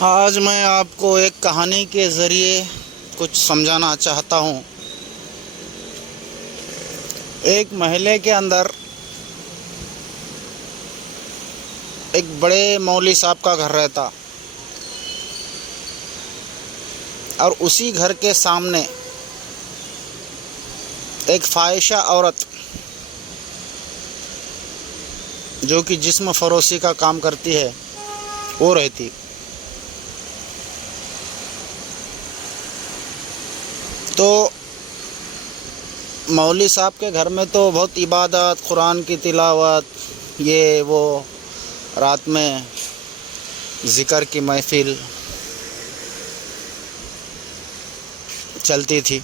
آج میں آپ کو ایک کہانی کے ذریعے کچھ سمجھانا چاہتا ہوں۔ ایک محلے کے اندر ایک بڑے مولوی صاحب کا گھر رہتا، اور اسی گھر کے سامنے ایک فاحشہ عورت جو کہ جسم فروشی کا کام کرتی ہے وہ رہتی۔ تو مولوی صاحب کے گھر میں تو بہت عبادت، قرآن کی تلاوت، یہ وہ، رات میں ذکر کی محفل چلتی تھی،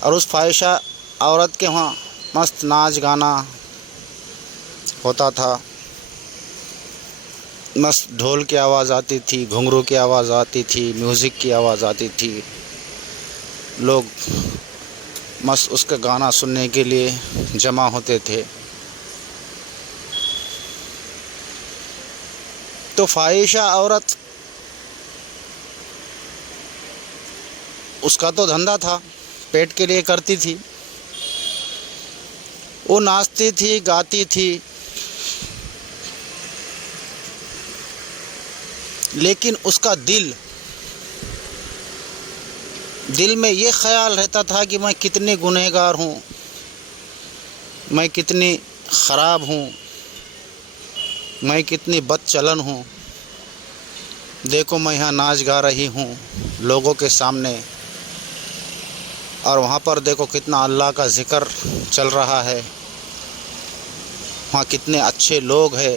اور اس فاحشہ عورت کے وہاں مست ناچ گانا ہوتا تھا، مست ڈھول کی آواز آتی تھی، گھنگرو کی آواز آتی تھی، میوزک کی آواز آتی تھی، لوگ مست اس کا گانا سننے کے لیے جمع ہوتے تھے۔ تو فاحشہ عورت، اس کا تو دھندا تھا، پیٹ کے لیے کرتی تھی، وہ ناچتی تھی، گاتی تھی، لیکن اس کا دل میں یہ خیال رہتا تھا کہ میں کتنی گنہگار ہوں، میں کتنی خراب ہوں، میں کتنی بد چلن ہوں، دیکھو میں یہاں ناچ گا رہی ہوں لوگوں کے سامنے، اور وہاں پر دیکھو کتنا اللہ کا ذکر چل رہا ہے، وہاں کتنے اچھے لوگ ہیں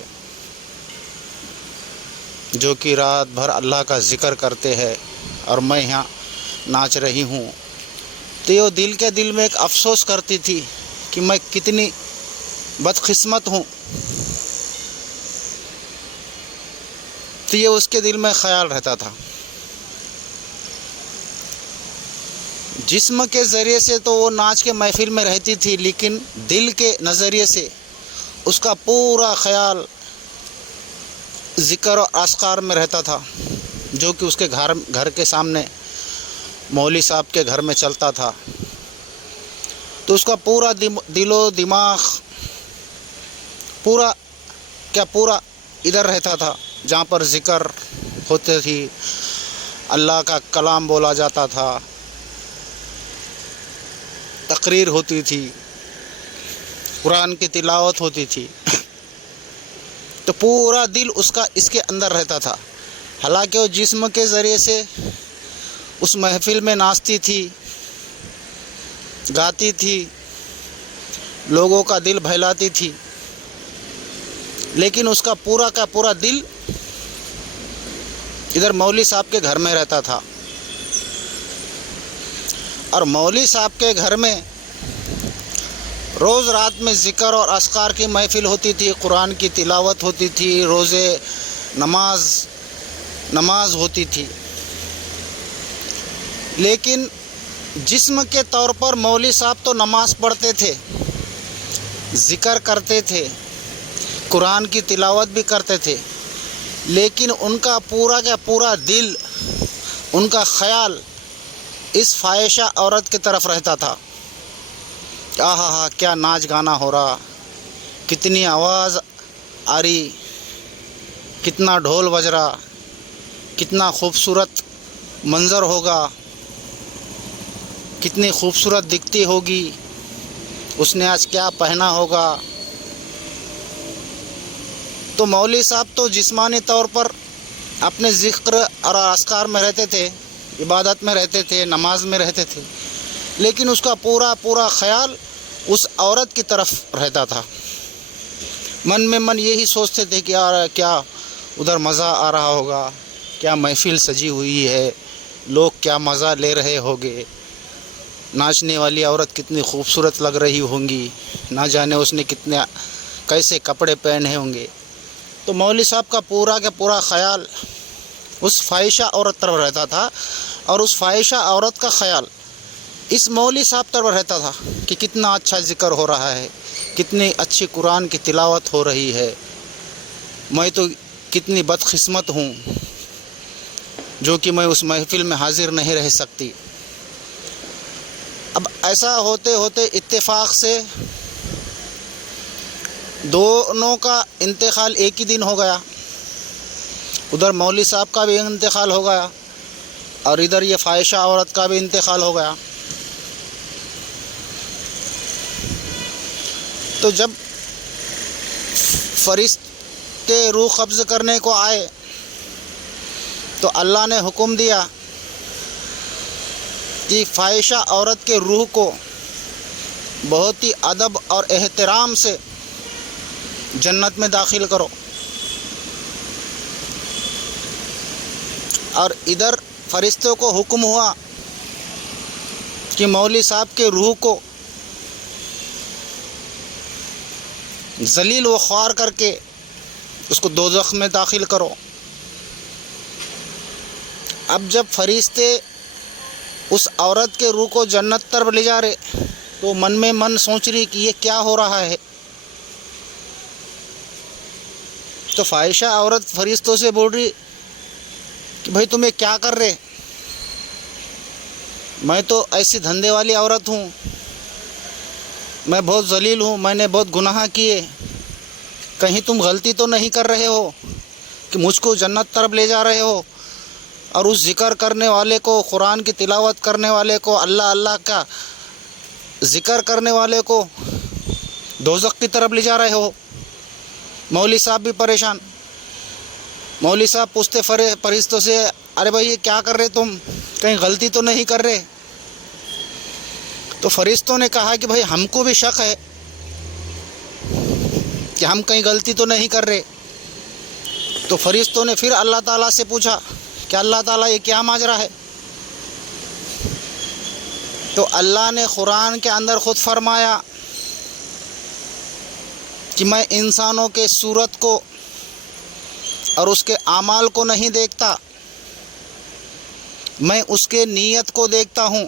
جو کہ رات بھر اللہ کا ذکر کرتے ہیں، اور میں یہاں ناچ رہی ہوں۔ تو یہ دل میں ایک افسوس کرتی تھی کہ میں کتنی بدقسمت ہوں۔ تو یہ اس کے دل میں خیال رہتا تھا۔ جسم کے ذریعے سے تو وہ ناچ کے محفل میں رہتی تھی، لیکن دل کے نظریے سے اس کا پورا خیال ذکر و اذکار میں رہتا تھا، جو کہ اس کے گھر کے سامنے مولوی صاحب کے گھر میں چلتا تھا۔ تو اس کا پورا دل و دماغ پورا ادھر رہتا تھا، جہاں پر ذکر ہوتے تھی، اللہ کا کلام بولا جاتا تھا، تقریر ہوتی تھی، قرآن کی تلاوت ہوتی تھی۔ تو پورا دل اس کے اندر رہتا تھا، حالانکہ وہ جسم کے ذریعے سے اس محفل میں ناچتی تھی، گاتی تھی، لوگوں کا دل بہلاتی تھی، لیکن اس کا پورا دل ادھر مولوی صاحب کے گھر میں رہتا تھا۔ اور مولوی صاحب کے گھر میں روز رات میں ذکر اور اذکار کی محفل ہوتی تھی، قرآن کی تلاوت ہوتی تھی، روزے نماز ہوتی تھی، لیکن جسم کے طور پر مولوی صاحب تو نماز پڑھتے تھے، ذکر کرتے تھے، قرآن کی تلاوت بھی کرتے تھے، لیکن ان کا پورا دل، ان کا خیال اس فاحشہ عورت کی طرف رہتا تھا۔ آہا کیا ناچ گانا ہو رہا، کتنی آواز آ رہی، کتنا ڈھول بج رہا، کتنا خوبصورت منظر ہوگا، کتنی خوبصورت دکھتی ہوگی، اس نے آج کیا پہنا ہوگا۔ تو مولوی صاحب تو جسمانی طور پر اپنے ذکر اور اذکار میں رہتے تھے، عبادت میں رہتے تھے، نماز میں رہتے تھے، لیکن اس کا پورا خیال اس عورت کی طرف رہتا تھا۔ من میں یہی سوچتے تھے کہ یار کیا ادھر مزہ آ رہا ہوگا، کیا محفل سجی ہوئی ہے، لوگ کیا مزہ لے رہے ہوگے، ناچنے والی عورت کتنی خوبصورت لگ رہی ہوں گی، نہ جانے اس نے کیسے کپڑے پہنے ہوں گے۔ تو مولوی صاحب کا پورا خیال اس فاحشہ عورت طرف رہتا تھا، اور اس فاحشہ عورت کا خیال اس مولوی صاحب طرف رہتا تھا کہ کتنا اچھا ذکر ہو رہا ہے، کتنی اچھی قرآن کی تلاوت ہو رہی ہے، میں تو کتنی بدقسمت ہوں جو کہ میں اس محفل میں حاضر نہیں رہ سکتی۔ اب ایسا ہوتے ہوتے اتفاق سے دونوں کا انتقال ایک ہی دن ہو گیا، ادھر مولوی صاحب کا بھی انتقال ہو گیا اور ادھر یہ فاحشہ عورت کا بھی انتقال ہو گیا۔ تو جب فرشتے روح قبض کرنے کو آئے تو اللہ نے حکم دیا کہ فاحشہ عورت کے روح کو بہت ہی ادب اور احترام سے جنت میں داخل کرو، اور ادھر فرشتوں کو حکم ہوا کہ مولوی صاحب کے روح کو ذلیل و خوار کر کے اس کو دوزخ میں داخل کرو۔ اب جب فرشتے اس عورت کے روح کو جنت طرف لے جا رہے تو من میں من سوچ رہی کہ یہ کیا ہو رہا ہے۔ تو فاحشہ عورت فرشتوں سے بول رہی کہ بھائی تمہیں کیا کر رہے، میں تو ایسی دھندے والی عورت ہوں، میں بہت ذلیل ہوں، میں نے بہت گناہ کیے، کہیں تم غلطی تو نہیں کر رہے ہو کہ مجھ کو جنت طرف لے جا رہے ہو اور اس ذکر کرنے والے کو، قرآن کی تلاوت کرنے والے کو، اللہ اللہ کا ذکر کرنے والے کو دوزخ کی طرف لے جا رہے ہو۔ مولوی صاحب بھی پریشان، مولوی صاحب پوچھتے فرشتوں سے، ارے بھائی یہ کیا کر رہے تم، کہیں غلطی تو نہیں کر رہے؟ تو فرشتوں نے کہا کہ بھائی ہم کو بھی شک ہے کہ ہم کہیں غلطی تو نہیں کر رہے۔ تو فرشتوں نے پھر اللہ تعالیٰ سے پوچھا کہ اللہ تعالیٰ یہ کیا ماجرا ہے؟ تو اللہ نے قرآن کے اندر خود فرمایا کہ میں انسانوں کے صورت کو اور اس کے اعمال کو نہیں دیکھتا، میں اس کے نیت کو دیکھتا ہوں۔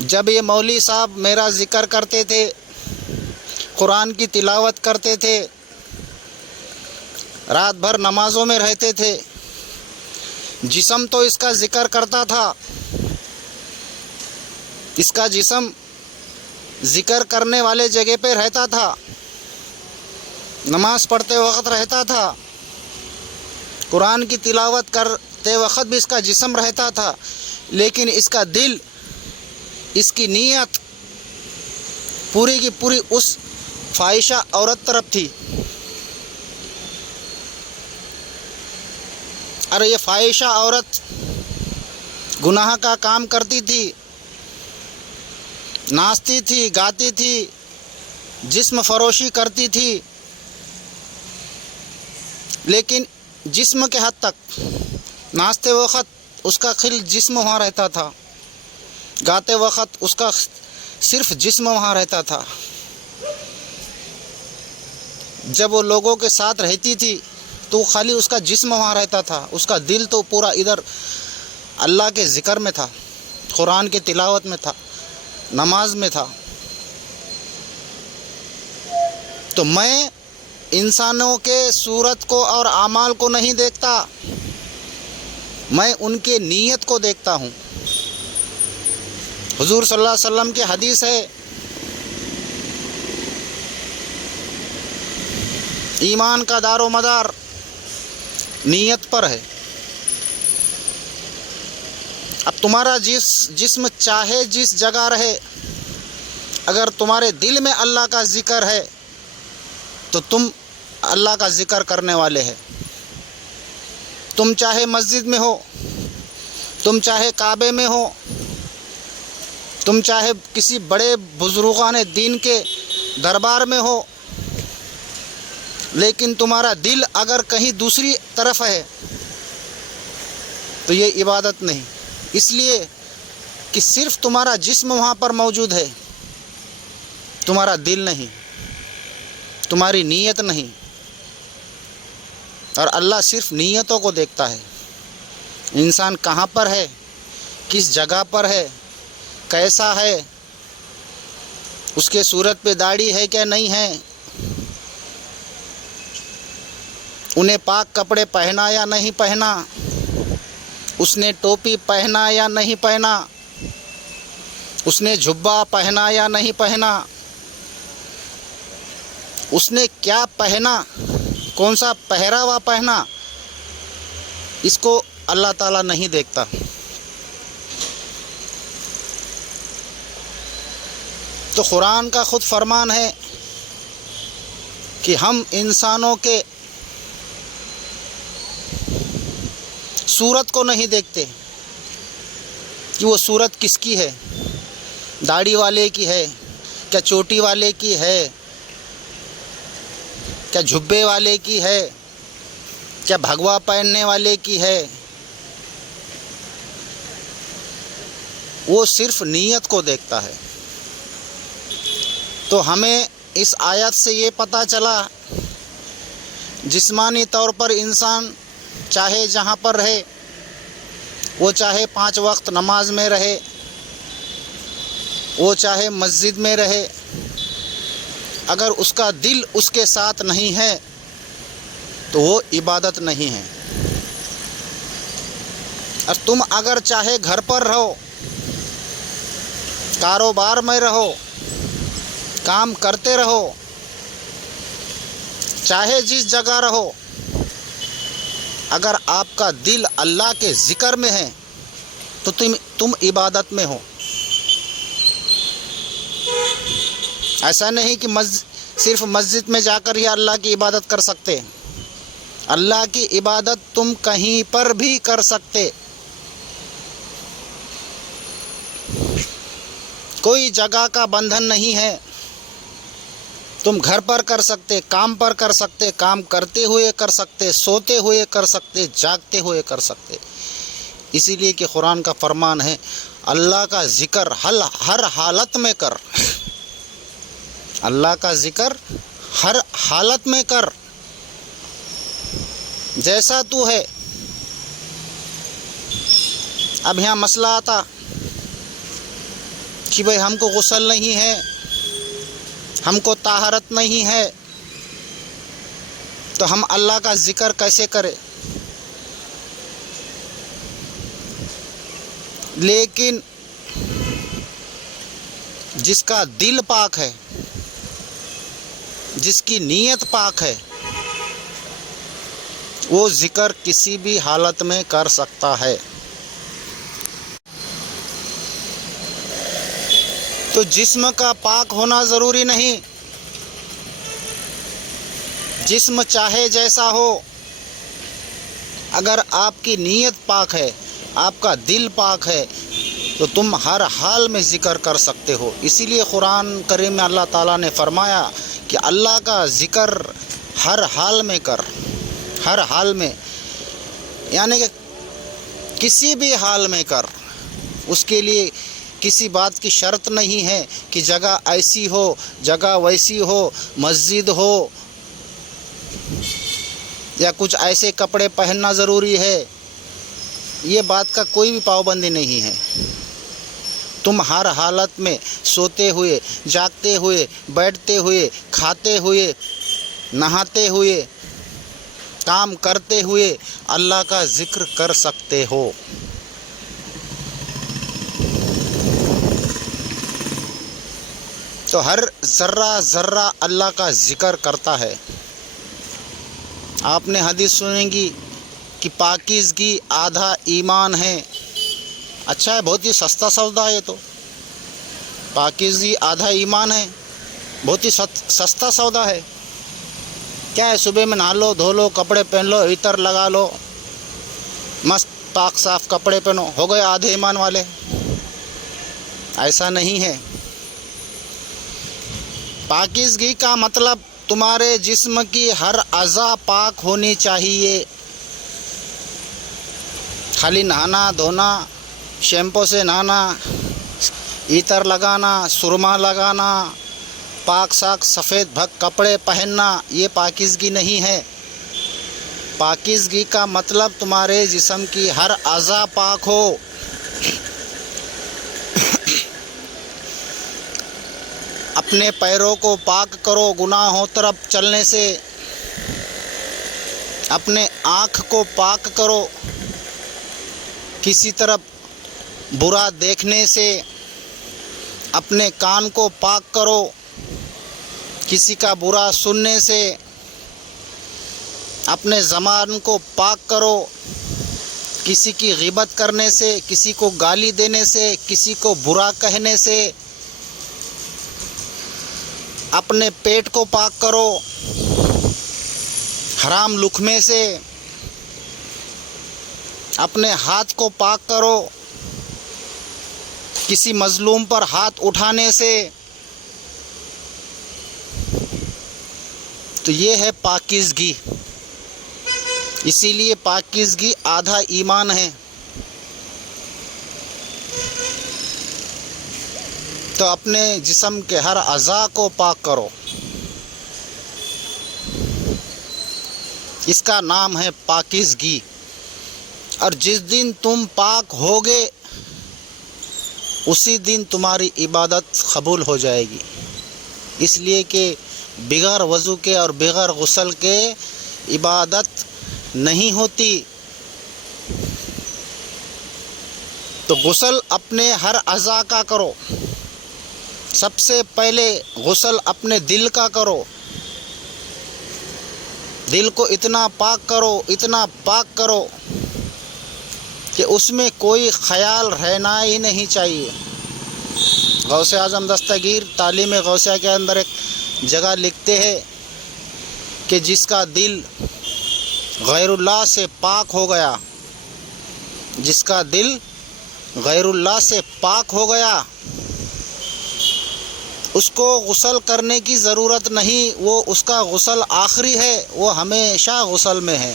جب یہ مولوی صاحب میرا ذکر کرتے تھے، قرآن کی تلاوت کرتے تھے، رات بھر نمازوں میں رہتے تھے، جسم تو اس کا ذکر کرتا تھا، اس کا جسم ذکر کرنے والے جگہ پہ رہتا تھا، نماز پڑھتے وقت رہتا تھا، قرآن کی تلاوت کرتے وقت بھی اس کا جسم رہتا تھا، لیکن اس کا دل، اس کی نیت پوری کی پوری اس فاحشہ عورت طرف تھی۔ اور یہ فاحشہ عورت گناہ کا کام کرتی تھی، ناچتی تھی، گاتی تھی، جسم فروشی کرتی تھی، لیکن جسم کے حد تک، ناچتے وقت اس کا خل جسم وہاں رہتا تھا، گاتے وقت اس کا صرف جسم وہاں رہتا تھا۔ جب وہ لوگوں کے ساتھ رہتی تھی تو خالی اس کا جسم وہاں رہتا تھا، اس کا دل تو پورا ادھر اللہ کے ذکر میں تھا، قرآن کی تلاوت میں تھا، نماز میں تھا۔ تو میں انسانوں کے صورت کو اور اعمال کو نہیں دیکھتا، میں ان کے نیت کو دیکھتا ہوں۔ حضور صلی اللہ علیہ وسلم کی حدیث ہے، ایمان کا دار و مدار نیت پر ہے۔ اب تمہارا جسم چاہے جس جگہ رہے، اگر تمہارے دل میں اللہ کا ذکر ہے تو تم اللہ کا ذکر کرنے والے ہیں۔ تم چاہے مسجد میں ہو، تم چاہے کعبے میں ہو، تم چاہے کسی بڑے بزرگان دین کے دربار میں ہو، لیکن تمہارا دل اگر کہیں دوسری طرف ہے تو یہ عبادت نہیں، اس لیے کہ صرف تمہارا جسم وہاں پر موجود ہے، تمہارا دل نہیں، تمہاری نیت نہیں۔ اور اللہ صرف نیتوں کو دیکھتا ہے، انسان کہاں پر ہے، کس جگہ پر ہے، کیسا ہے، اس کے صورت پہ داڑھی ہے کیا نہیں ہے، انہیں پاک کپڑے پہنا یا نہیں پہنا، اس نے ٹوپی پہنا یا نہیں پہنا، اس نے جھبا پہنا یا نہیں پہنا، اس نے کیا پہنا، کون سا پہراوا پہنا، اس کو اللہ تعالیٰ نہیں دیکھتا۔ تو قرآن کا خود فرمان ہے کہ ہم انسانوں کے صورت کو نہیں دیکھتے کہ وہ صورت کس کی ہے، داڑھی والے کی ہے کیا چوٹی والے کی ہے، کیا جھبے والے کی ہے، کیا بھگوا پہننے والے کی ہے۔ وہ صرف نیت کو دیکھتا ہے۔ تو ہمیں اس آیت سے یہ پتہ چلا جسمانی طور پر انسان چاہے جہاں پر رہے، وہ چاہے 5 وقت نماز میں رہے، وہ چاہے مسجد میں رہے، اگر اس کا دل اس کے ساتھ نہیں ہے تو وہ عبادت نہیں ہے۔ اور تم اگر چاہے گھر پر رہو، کاروبار میں رہو، کام کرتے رہو، چاہے جس جگہ رہو، اگر آپ کا دل اللہ کے ذکر میں ہے تو تم عبادت میں ہو۔ ایسا نہیں کہ صرف مسجد میں جا کر ہی اللہ کی عبادت کر سکتے، اللہ کی عبادت تم کہیں پر بھی کر سکتے، کوئی جگہ کا بندھن نہیں ہے۔ تم گھر پر کر سکتے، کام پر کر سکتے، کام کرتے ہوئے کر سکتے، سوتے ہوئے کر سکتے، جاگتے ہوئے کر سکتے۔ اسی لیے کہ قرآن کا فرمان ہے اللہ کا ذکر ہر حالت میں کر، اللہ کا ذکر ہر حالت میں کر، جیسا تو ہے۔ اب یہاں مسئلہ آتا کہ بھئی ہم کو غسل نہیں ہے، ہم کو طہارت نہیں ہے، تو ہم اللہ کا ذکر کیسے کریں؟ لیکن جس کا دل پاک ہے، جس کی نیت پاک ہے، وہ ذکر کسی بھی حالت میں کر سکتا ہے۔ تو جسم کا پاک ہونا ضروری نہیں، جسم چاہے جیسا ہو، اگر آپ کی نیت پاک ہے، آپ کا دل پاک ہے، تو تم ہر حال میں ذکر کر سکتے ہو۔ اسی لیے قرآن کریم میں اللہ تعالیٰ نے فرمایا کہ اللہ کا ذکر ہر حال میں کر، ہر حال میں، یعنی کہ کسی بھی حال میں کر۔ اس کے لیے کسی بات کی شرط نہیں ہے کہ جگہ ایسی ہو، جگہ ویسی ہو، مسجد ہو، یا کچھ ایسے کپڑے پہننا ضروری ہے، یہ بات کا کوئی بھی پابندی نہیں ہے۔ تم ہر حالت میں سوتے ہوئے، جاگتے ہوئے، بیٹھتے ہوئے، کھاتے ہوئے، نہاتے ہوئے، کام کرتے ہوئے اللہ کا ذکر کر سکتے ہو۔ تو ہر ذرہ ذرہ اللہ کا ذکر کرتا ہے۔ آپ نے حدیث سنیں گی کہ پاکیزگی آدھا ایمان ہے۔ اچھا ہے، بہت ہی سستا سودا ہے یہ تو، پاکیزگی آدھا ایمان ہے، بہت ہی سستا سودا ہے۔ کیا ہے، صبح میں نہا لو، دھو لو، کپڑے پہن لو، عطر لگا لو، مست پاک صاف کپڑے پہنو، ہو گئے آدھے ایمان والے۔ ایسا نہیں ہے۔ پاکیزگی کا مطلب تمہارے جسم کی ہر اعضاء پاک ہونی چاہیے۔ خالی نہانا دھونا، شیمپو سے نہانا، عطر لگانا، سرما لگانا، پاک صاف سفید بھگ کپڑے پہننا، یہ پاکیزگی نہیں ہے۔ پاکیزگی کا مطلب تمہارے جسم کی ہر اعضاء پاک ہو۔ اپنے پیروں کو پاک کرو گناہوں طرف چلنے سے، اپنے آنکھ کو پاک کرو کسی طرف برا دیکھنے سے، اپنے کان کو پاک کرو کسی کا برا سننے سے، اپنے زبان کو پاک کرو کسی کی غیبت کرنے سے، کسی کو گالی دینے سے، کسی کو برا کہنے سے۔ اپنے پیٹ کو پاک کرو حرام لقمے سے، اپنے ہاتھ کو پاک کرو کسی مظلوم پر ہاتھ اٹھانے سے۔ تو یہ ہے پاکیزگی، اسی لیے پاکیزگی آدھا ایمان ہے۔ تو اپنے جسم کے ہر اعضاء کو پاک کرو، اس کا نام ہے پاکیزگی۔ اور جس دن تم پاک ہوگے اسی دن تمہاری عبادت قبول ہو جائے گی، اس لیے کہ بغیر وضو کے اور بغیر غسل کے عبادت نہیں ہوتی۔ تو غسل اپنے ہر اعضاء کا کرو، سب سے پہلے غسل اپنے دل کا کرو، دل کو اتنا پاک کرو، اتنا پاک کرو کہ اس میں کوئی خیال رہنا ہی نہیں چاہیے۔ غوث اعظم دستگیر تعلیم غوثیہ کے اندر ایک جگہ لکھتے ہیں کہ جس کا دل غیر اللہ سے پاک ہو گیا، جس کا دل غیر اللہ سے پاک ہو گیا، اس کو غسل کرنے کی ضرورت نہیں، وہ اس کا غسل آخری ہے، وہ ہمیشہ غسل میں ہے۔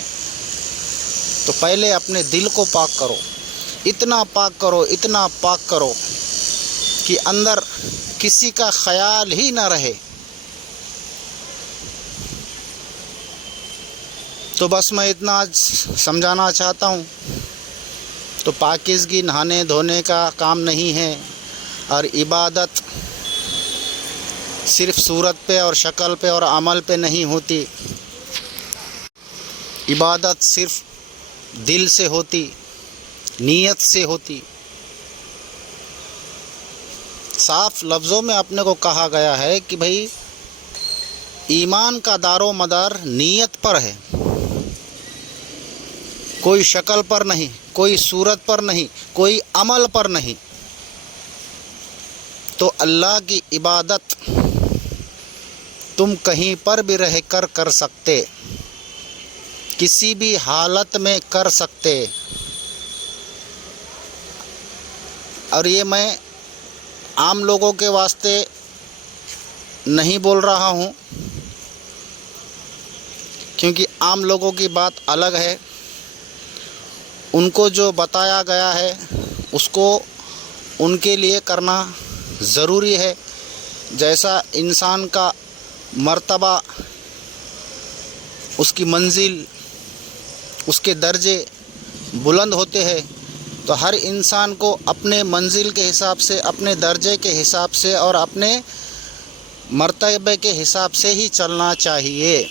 تو پہلے اپنے دل کو پاک کرو، اتنا پاک کرو، اتنا پاک کرو کہ اندر کسی کا خیال ہی نہ رہے۔ تو بس میں اتنا آج سمجھانا چاہتا ہوں۔ تو پاکیزگی نہانے دھونے کا کام نہیں ہے، اور عبادت صرف صورت پہ اور شکل پہ اور عمل پہ نہیں ہوتی، عبادت صرف دل سے ہوتی، نیت سے ہوتی۔ صاف لفظوں میں اپنے کو کہا گیا ہے کہ بھئی ایمان کا دار و مدار نیت پر ہے، کوئی شکل پر نہیں، کوئی صورت پر نہیں، کوئی عمل پر نہیں۔ تو اللہ کی عبادت تم کہیں پر بھی رہ کر کر سکتے، کسی بھی حالت میں کر سکتے۔ اور یہ میں عام لوگوں کے واسطے نہیں بول رہا ہوں، کیونکہ عام لوگوں کی بات الگ ہے، ان کو جو بتایا گیا ہے اس کو ان کے لیے کرنا ضروری ہے۔ جیسا انسان کا مرتبہ، اس کی منزل، اس کے درجے بلند ہوتے ہیں، تو ہر انسان کو اپنے منزل کے حساب سے، اپنے درجے کے حساب سے اور اپنے مرتبے کے حساب سے ہی چلنا چاہیے۔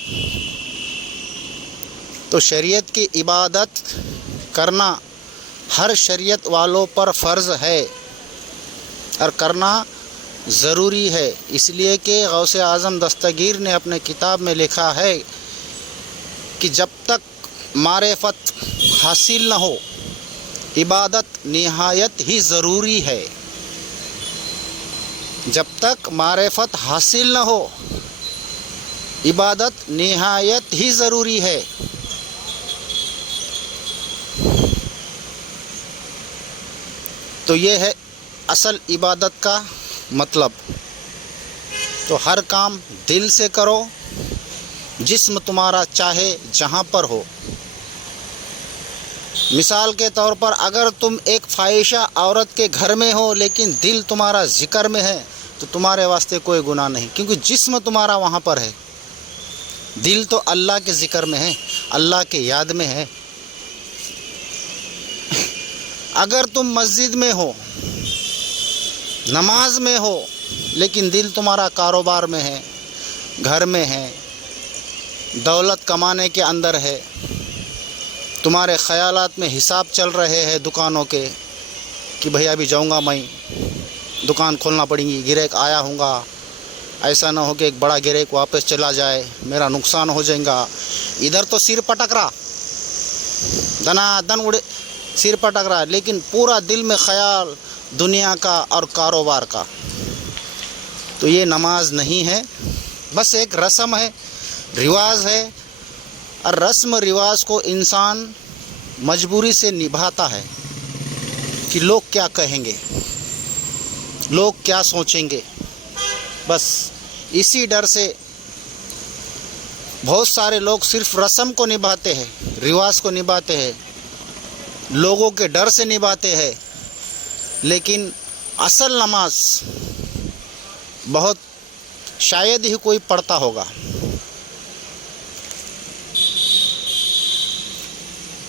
تو شریعت کی عبادت کرنا ہر شریعت والوں پر فرض ہے اور کرنا ضروری ہے، اس لیے کہ غوث اعظم دستگیر نے اپنے کتاب میں لکھا ہے کہ جب تک معرفت حاصل نہ ہو عبادت نہایت ہی ضروری ہے، جب تک معرفت حاصل نہ ہو عبادت نہایت ہی ضروری ہے۔ تو یہ ہے اصل عبادت کا مطلب۔ تو ہر کام دل سے کرو، جسم تمہارا چاہے جہاں پر ہو۔ مثال کے طور پر اگر تم ایک فاحشہ عورت کے گھر میں ہو لیکن دل تمہارا ذکر میں ہے تو تمہارے واسطے کوئی گناہ نہیں، کیونکہ جسم تمہارا وہاں پر ہے، دل تو اللہ کے ذکر میں ہے، اللہ کے یاد میں ہے۔ اگر تم مسجد میں ہو، نماز میں ہو، لیکن دل تمہارا کاروبار میں ہے، گھر میں ہے، دولت کمانے کے اندر ہے، تمہارے خیالات میں حساب چل رہے ہیں دکانوں کے کہ بھئی ابھی جاؤں گا میں دکان کھولنا پڑیں گی، گراہک آیا ہوں گا، ایسا نہ ہو کہ ایک بڑا گراہک واپس چلا جائے، میرا نقصان ہو جائے گا. ادھر تو سر پٹک رہا، دنا دن اڑے سر پٹک رہا، لیکن پورا دل میں خیال دنیا کا اور کاروبار کا. تو یہ نماز نہیں ہے، بس ایک رسم ہے، رواج ہے، اور رسم رواج کو انسان مجبوری سے نبھاتا ہے کہ لوگ کیا کہیں گے، لوگ کیا سوچیں گے. بس اسی ڈر سے بہت سارے لوگ صرف رسم کو نبھاتے ہیں، رواج کو نبھاتے ہیں، لوگوں کے ڈر سے نبھاتے ہیں، لیکن اصل نماز بہت شاید ہی کوئی پڑھتا ہوگا.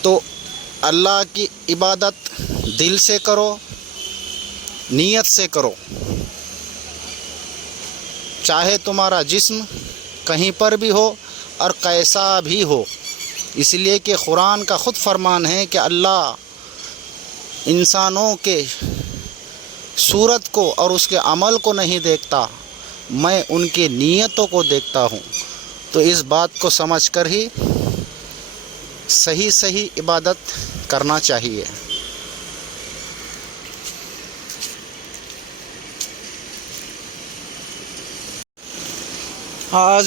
تو اللہ کی عبادت دل سے کرو، نیت سے کرو، چاہے تمہارا جسم کہیں پر بھی ہو اور کیسا بھی ہو. اس لیے کہ قرآن کا خود فرمان ہے کہ اللہ انسانوں کے صورت کو اور اس کے عمل کو نہیں دیکھتا، میں ان کی نیتوں کو دیکھتا ہوں. تو اس بات کو سمجھ کر ہی صحیح عبادت کرنا چاہیے. آج